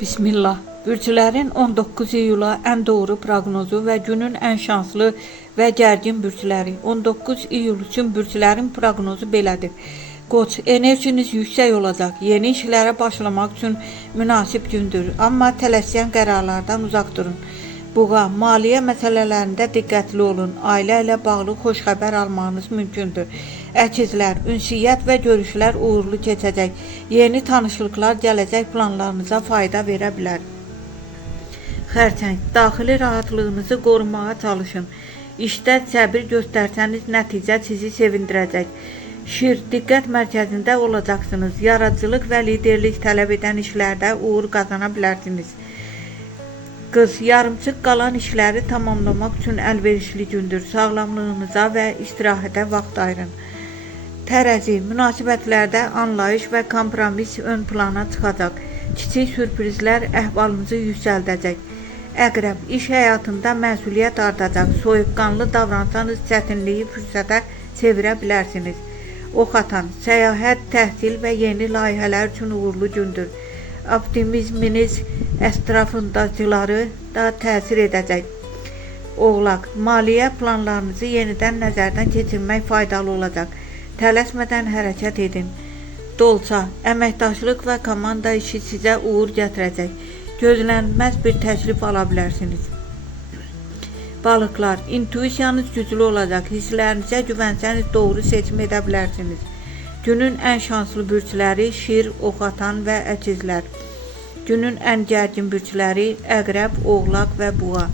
Bismillah. Bürcülərin 19 iyula ən doğru proqnozu və günün ən şanslı və gərgin bürcləri. 19 iyul üçün bürcülərin proqnozu belədir. Qoç, enerjiniz yüksək olacaq. Yeni işlərə başlamaq üçün münasib gündür. Amma tələskən qərarlardan uzaq durun. Buğa, maliyyə məsələlərində diqqətli olun. Ailə ilə bağlı xoş xəbər almanız mümkündür. Əkizlər, ünsiyyət və görüşlər uğurlu keçəcək. Yeni tanışlıqlar gələcək planlarınıza fayda verə bilər. Xərçəng, daxili rahatlığınızı qorumağa çalışın. İşdə səbir göstərsəniz nəticə sizi sevindirəcək. Şir, diqqət mərkəzində olacaqsınız. Yaradıcılıq və liderlik tələb edən işlərdə uğur qazana bilərsiniz. Qız, yarımçıq qalan işləri tamamlamaq üçün əlverişli gündür. Sağlamlığınıza və istirahətə vaxt ayırın. Tərəzi, münasibətlərdə anlayış və kompromis ön plana çıxacaq. Kiçik sürprizlər əhvalınızı yüksəldəcək. Əqrəb, iş həyatında məsuliyyət artacaq. Soyuqqanlı davransanız çətinliyi fürsətə çevirə bilərsiniz. Ox atan, səyahət, təhsil və yeni layihələr üçün uğurlu gündür. Optimizminiz ətrafındakıları da təsir edəcək. Oğlaq, maliyyə planlarınızı yenidən nəzərdən keçirmək faydalı olacaq. Tələsmədən hərəkət edin. Dolça, əməkdaşlıq və komanda işi sizə uğur gətirəcək. Gözlənilməz bir təklif ala bilərsiniz. Balıqlar, intuisiyanız güclü olacaq. Hisslərinizə güvənsəniz doğru seçim edə bilərsiniz. Günün ən şanslı bürcləri Şir, Ox atan və Əkizlər. Günün ən gərgin bürcləri Əqrəb, Oğlaq və Buğa.